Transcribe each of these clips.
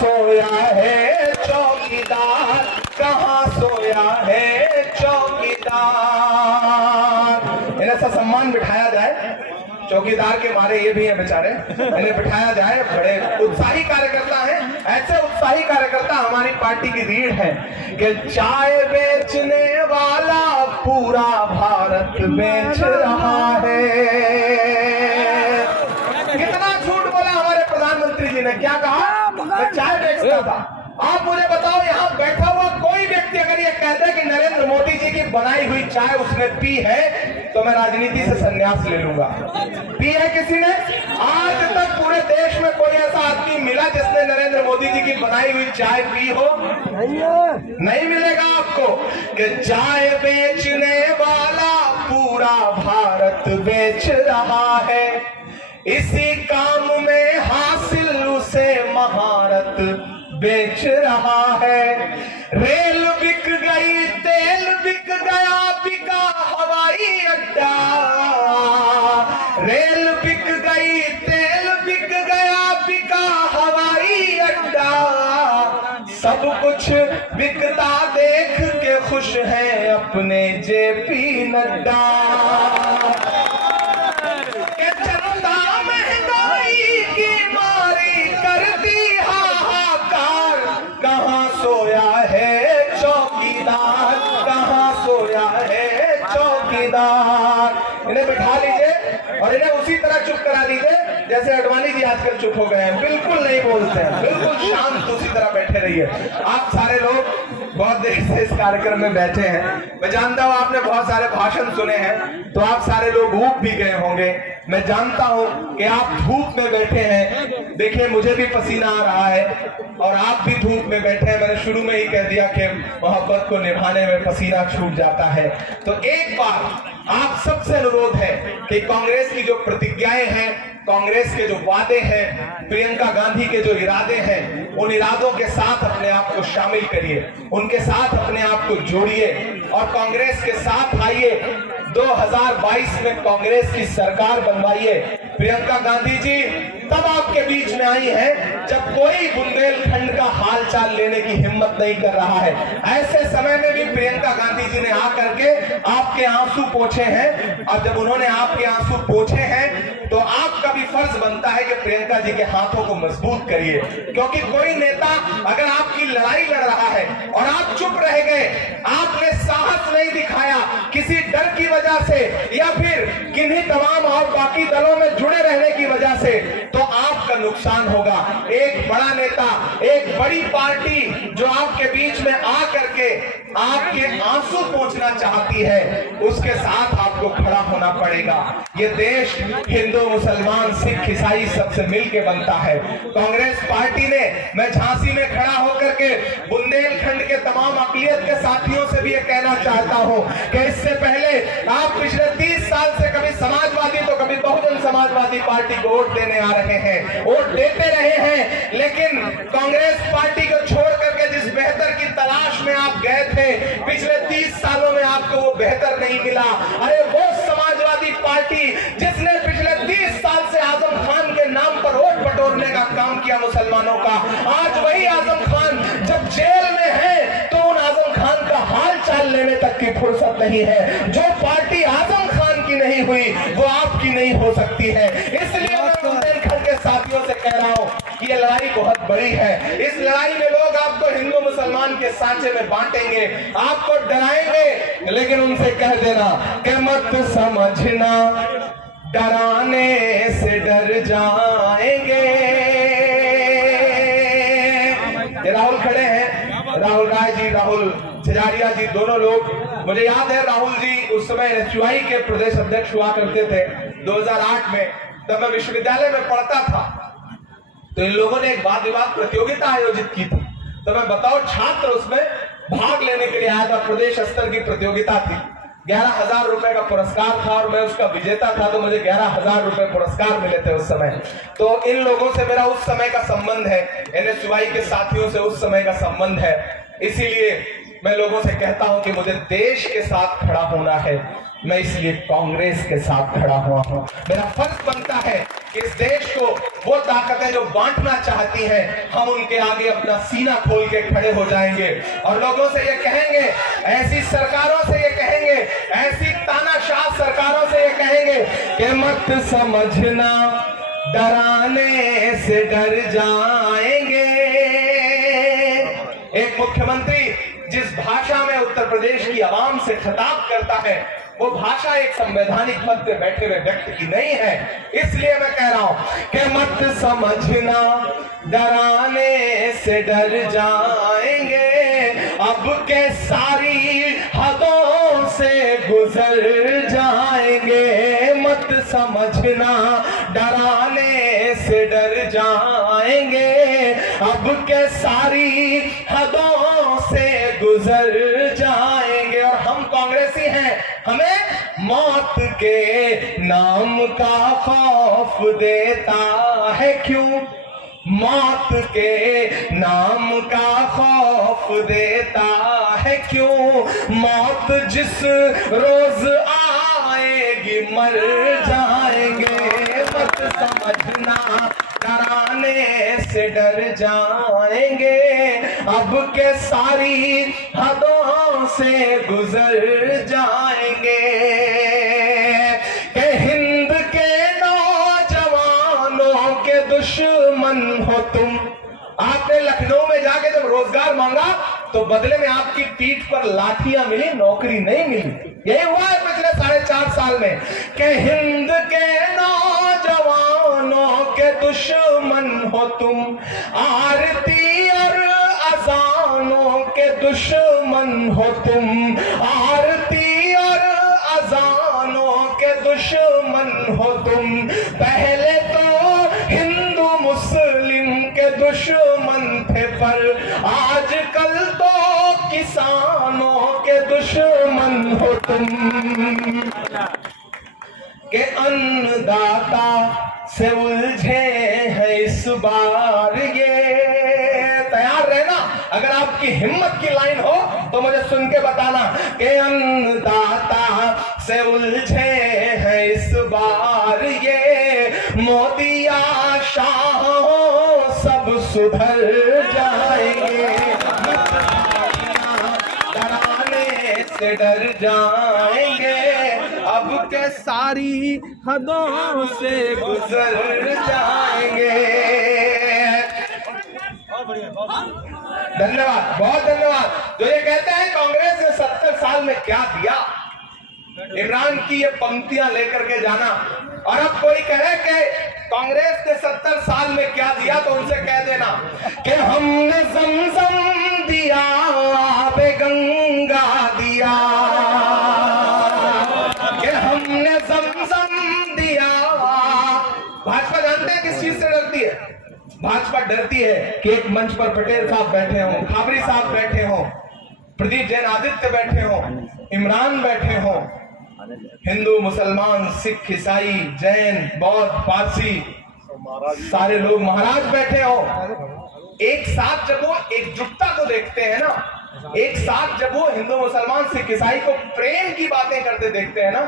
सोया है चौकीदार, कहाँ सोया है चौकीदार। इन्हें सम्मान बिठाया जाए, चौकीदार के मारे ये भी हैं बेचारे, इन्हें बिठाया जाए। बड़े उत्साही कार्यकर्ता हैं, ऐसे उत्साही कार्यकर्ता हमारी पार्टी की रीढ़ है कि चाय बेचने वाला पूरा भारत बेच रहा है। कितना झूठ बोला हमारे प्रधानमंत्री जी ने, क्या कहा? मैं चाय बेचता था। आप मुझे बताओ, यहाँ बैठा हुआ कोई व्यक्ति अगर ये कहता है कि नरेंद्र मोदी जी की बनाई हुई चाय उसने पी है, तो मैं राजनीति से संन्यास ले लूंगा। पी है किसी ने? आज तक पूरे देश में कोई ऐसा आदमी मिला जिसने नरेंद्र मोदी जी की बनाई हुई चाय पी हो? नहीं मिलेगा आपको। कि चाय बेचने वाला पूरा भारत बेच रहा है, इसी काम में हासिल उसे महारत बेच रहा है। रेल बिक गई, तेल बिक गया, बिका हवाई अड्डा। रेल बिक गई, तेल बिक गया, बिका हवाई अड्डा। सब कुछ बिकता देख के खुश है अपने जेपी नड्डा। इन्हें बिठा लीजिए और इन्हें उसी तरह चुप करा दीजिए जैसे अडवाणी जी आजकल चुप हो गए हैं, बिल्कुल नहीं बोलते हैं, बिल्कुल शांत उसी तरह बैठे रहिए। आप सारे लोग बहुत देर से इस कार्यक्रम में बैठे हैं, मैं जानता हूं आपने बहुत सारे भाषण सुने हैं, तो आप सारे लोग ऊब भी गए होंगे। मैं जानता हूं कि आप धूप में बैठे हैं, देखिए मुझे भी पसीना आ रहा है और आप भी धूप में बैठे हैं। मैंने शुरू में ही कह दिया कि मोहब्बत को निभाने में पसीना छूट जाता है। तो एक बार आप सबसे अनुरोध है कि कांग्रेस की जो प्रतिज्ञाएं हैं, कांग्रेस के जो वादे हैं, प्रियंका गांधी के जो इरादे हैं, उन इरादों के साथ अपने आप को शामिल करिए, उनके साथ अपने आप को जोड़िए और कांग्रेस के साथ आइए। 2022 में कांग्रेस की सरकार बनवाइए। प्रियंका गांधी जी तब आपके बीच में आई हैं जब कोई बुंदेलखंड का हाल चाल लेने की हिम्मत नहीं कर रहा है। ऐसे समय में भी प्रियंका गांधी जी ने आकर के आपके आंसू पोंछे हैं और जब उन्होंने आपके आंसू पोंछे हैं तो आपका भी फर्ज बनता है कि प्रियंका जी के हाथों को मजबूत करिए, क्योंकि कोई नेता अगर आपकी लड़ाई लड़ रहा है और आप चुप रह गए, आपने साहस नहीं दिखाया किसी डर की वजह से या फिर किन्हीं तमाम और बाकी दलों में जुड़े रहने की वजह से, तो आपका नुकसान होगा। एक बड़ा नेता, एक बड़ी पार्टी जो आपके बीच में आकर के आपके आंसू पोंछना चाहती है, उसके साथ आपको खड़ा होना पड़ेगा। ये देश हिंदू, मुसलमान, सिख, ईसाई सबसे मिलकर बनता है। कांग्रेस पार्टी ने, मैं झांसी में खड़ा होकर के बुंदेलखंड के तमाम अकलियत के साथियों से भी ये कहना चाहता हूं कि इससे पहले आप पिछले 30 साल से कभी समाजवादी तो कभी बहुजन समाजवादी पार्टी को वोट देने आ रहे हैं, वोट देते रहे हैं, लेकिन कांग्रेस पार्टी को छोड़ करके जिस बेहतर की तलाश में आप गए थे, पिछले 30 सालों में आपको वो बेहतर नहीं मिला। अरे वो समाजवादी पार्टी जिसने पिछले 30 साल से आजम खान के नाम पर वोट बटोरने का काम किया मुसलमानों का, आज वही आजम खान जब जेल में है तो उन आजम खान का हाल चाल लेने तक की फुर्सत नहीं है। जो पार्टी आजम खान की नहीं हुई वो आपकी नहीं हो सकती है। इसलिए मैं बुंदेलखंड के साथियों से कह रहा हूं कि ये लड़ाई बहुत बड़ी है। इस लड़ाई में लोग आपको हिंदू मुसलमान के सांचे में बांटेंगे, आपको डराएंगे, लेकिन उनसे कह देना कि मत समझना डराने से डर जाएंगे। राहुल खड़े हैं, राहुल राय जी, राहुल सिजारिया जी, दोनों लोग, मुझे याद है राहुल जी उस समय एनएसयूआई के प्रदेश अध्यक्ष हुआ करते थे 2008 में, तब मैं विश्वविद्यालय में पढ़ता था। तो इन लोगों ने एक वाद विवाद प्रतियोगिता आयोजित की थी, तो मैं बताओ छात्र उसमें भाग लेने के लिए आया था। प्रदेश स्तर की प्रतियोगिता थी, 11,000 रुपए का पुरस्कार था और मैं उसका विजेता था, तो मुझे 11,000 रुपए पुरस्कार मिले थे उस समय। तो इन लोगों से मेरा उस समय का संबंध है, एनएसयूआई के साथियों से उस समय का संबंध है। इसीलिए मैं लोगों से कहता हूं कि मुझे देश के साथ खड़ा होना है, मैं इसलिए कांग्रेस के साथ खड़ा हुआ हूं। मेरा फर्ज बनता है कि इस देश को वो ताकतें जो बांटना चाहती हैं, हम उनके आगे अपना सीना खोल के खड़े हो जाएंगे और लोगों से ये कहेंगे, ऐसी सरकारों से ये कहेंगे, ऐसी तानाशाह सरकारों से ये कहेंगे कि मत समझना डराने से डर जाएंगे। एक मुख्यमंत्री जिस भाषा में उत्तर प्रदेश की आवाम से खिताब करता है, वो भाषा एक संवैधानिक पद पे बैठे हुए व्यक्ति की नहीं है। इसलिए मैं कह रहा हूं कि मत समझना डराने से डर जाएंगे, अब के सारी हदों से गुजर जाएंगे। मत समझना डराने से डर जाएंगे, अब के सारी हदों से गुजर जाएंगे। और हम कांग्रेसी हैं, हमें मौत के नाम का खौफ देता है क्यों? मौत के नाम का खौफ देता है क्यों? मौत जिस रोज आएगी मर जाएंगे। मत समझना डराने से डर जाएंगे, अब के सारी हदों से गुजर जाएंगे। कि हिंद के नौजवानों के दुश्मन हो तुम। आपने लखनऊ में जाके जब रोजगार मांगा तो बदले में आपकी पीठ पर लाठियां मिली, नौकरी नहीं मिली। यही हुआ है पिछले 4.5 साल में कि हिंद के नौजवानों के दुश्मन हो तुम, आरती और अजानों के दुश्मन हो तुम, आरती और अजानों के दुश्मन हो तुम। पहले तो हिंदू मुस्लिम के दुश्मन थे, पर आजकल तो किसानों के दुश्मन हो तुम। के अन्नदाता से उलझे हैं इस बार ये। तैयार रहना, अगर आपकी हिम्मत की लाइन हो तो मुझे सुन के बताना कि अन्नदाता से उलझे हैं इस बार ये। मोदी शाह सब सुधर जाएंगे, डराने से डर जाएंगे, अब के सारी हदों से गुजर जाएंगे। धन्यवाद, बहुत धन्यवाद। जो ये कहते हैं कांग्रेस ने 70 साल में क्या दिया, इमरान की ये पंक्तियां लेकर के जाना, और अब कोई कहे कि कांग्रेस ने 70 साल में क्या दिया तो उनसे कह देना कि हमने ज़मज़म दिया, आबे गंगा दिया, कि हमने ज़मज़म दिया। भाजपा जानते हैं किस चीज से डरती है? भाजपा डरती है कि एक मंच पर पटेल साहब बैठे हों, खाबरी साहब बैठे हों, प्रदीप जैन आदित्य बैठे हों, इमरान बैठे हों, हिंदू मुसलमान सिख ईसाई जैन बौद्ध पारसी सारे लोग महाराज बैठे हो। एक साथ जब वो एकजुटता को देखते हैं ना, एक साथ जब वो हिंदू मुसलमान सिख ईसाई को प्रेम की बातें करते देखते हैं ना,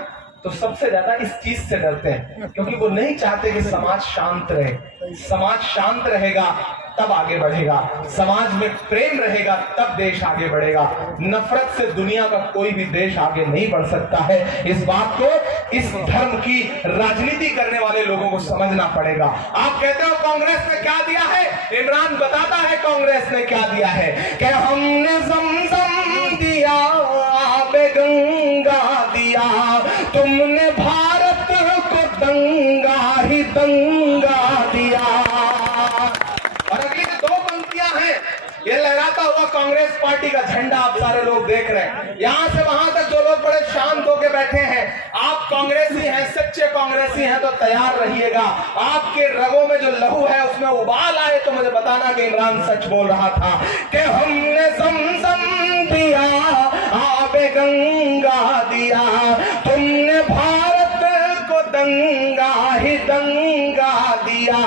तो सबसे ज्यादा इस चीज से डरते हैं, क्योंकि वो नहीं चाहते कि समाज शांत रहे। समाज शांत रहेगा तब आगे बढ़ेगा, समाज में प्रेम रहेगा तब देश आगे बढ़ेगा। नफरत से दुनिया का कोई भी देश आगे नहीं बढ़ सकता है। इस बात को, इस धर्म की राजनीति करने वाले लोगों को समझना पड़ेगा। आप कहते हो कांग्रेस ने क्या दिया है, इमरान बताता है कांग्रेस ने क्या दिया है कि हमने ज़मज़म दिया, आबे गंगा दिया, तुमने भारत को दंगा ही दंगा दिया। और अगली जो 2 पंक्तियां हैं, ये लहराता हुआ कांग्रेस पार्टी का झंडा आप सारे लोग देख रहे हैं। यहां से वहां तक जो लोग बड़े शांत होकर बैठे हैं, आप कांग्रेसी हैं, सच्चे कांग्रेसी हैं तो तैयार रहिएगा। आपके रगों में जो लहू है उसमें उबाल आए तो मुझे बताना कि इमरान सच बोल रहा था कि हमने ज़मज़म दिया, आबे गंगा दिया, तुमने भारत को दंगा ही दंगा दिया,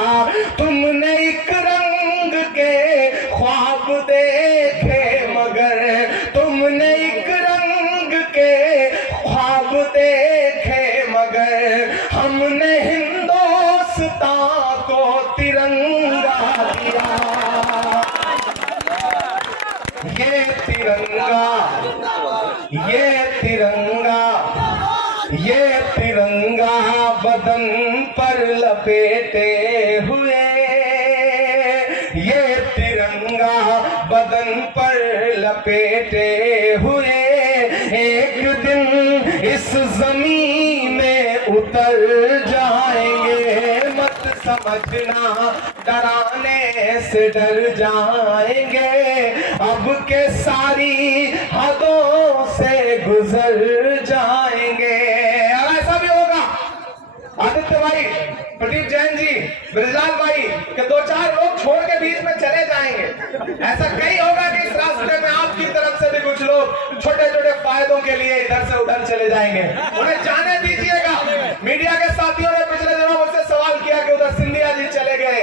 तुमने एक रंग के ख्वाब देखे मगर तुम ये तिरंगा बदन पर लपेटे हुए, ये तिरंगा बदन पर लपेटे हुए एक दिन इस जमीन में उतर जाएंगे। मत समझना डराने से डर जाएंगे, अब के सारी हदों से गुजर जाएंगे। और ऐसा भी होगा आदित्य भाई, प्रदीप जैन जी, ब्रजलाल भाई के 2-4 लोग छोड़ के बीच में चले जाएंगे। ऐसा कहीं होगा कि इस रास्ते में आपकी तरफ से भी कुछ लोग छोटे छोटे फायदों के लिए इधर से उधर चले जाएंगे। उन्हें जाने दीजिएगा। मीडिया के साथियों ने पिछले दिनों मुझसे सवाल किया कि उधर सिंधिया जी चले गए,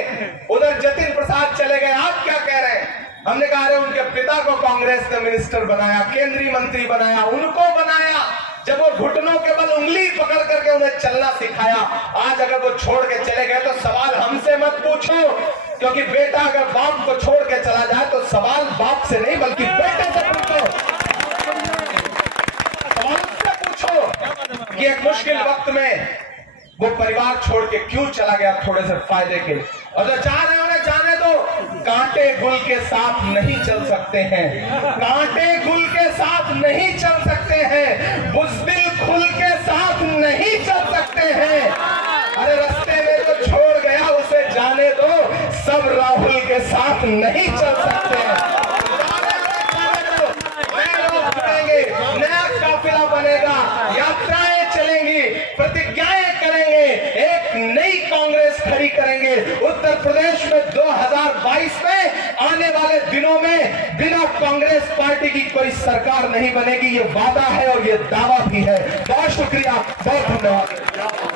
उधर जतिन प्रसाद चले गए, आप क्या कह रहे हैं? हमने कहा अरे उनके पिता को कांग्रेस ने मिनिस्टर बनाया, केंद्रीय मंत्री बनाया, उनको बनाया जब वो घुटनों के बल उंगली पकड़ करके उन्हें चलना सिखाया। आज अगर वो छोड़ के चले गए तो सवाल हमसे मत पूछो, क्योंकि बेटा अगर बाप को छोड़ के चला जाए तो सवाल बाप से नहीं बल्कि बेटे से पूछो। सवाल उससे पूछो कि एक मुश्किल वक्त में वो परिवार छोड़ के क्यों चला गया थोड़े से फायदे के। और जो चाह रहे उन्हें जाने दो, कांटे गुल के साथ नहीं चल सकते हैं, कांटे गुल के साथ नहीं चल सकते हैं, बुज़दिल खुल के साथ नहीं चल सकते हैं। अरे रास्ते में जो छोड़ गया उसे जाने दो, सब राहुल के साथ नहीं चल सकते हैं। नए लोग बनेंगे, नया काफिला बनेगा, यात्राएं चलेंगी, प्रतिज्ञाएं करेंगे, एक नई कांग्रेस खड़ी करेंगे। उत्तर प्रदेश में 2022 में आने वाले दिनों में बिना कांग्रेस पार्टी की कोई सरकार नहीं बनेगी, ये वादा है और ये दावा भी है। बहुत शुक्रिया, बहुत धन्यवाद।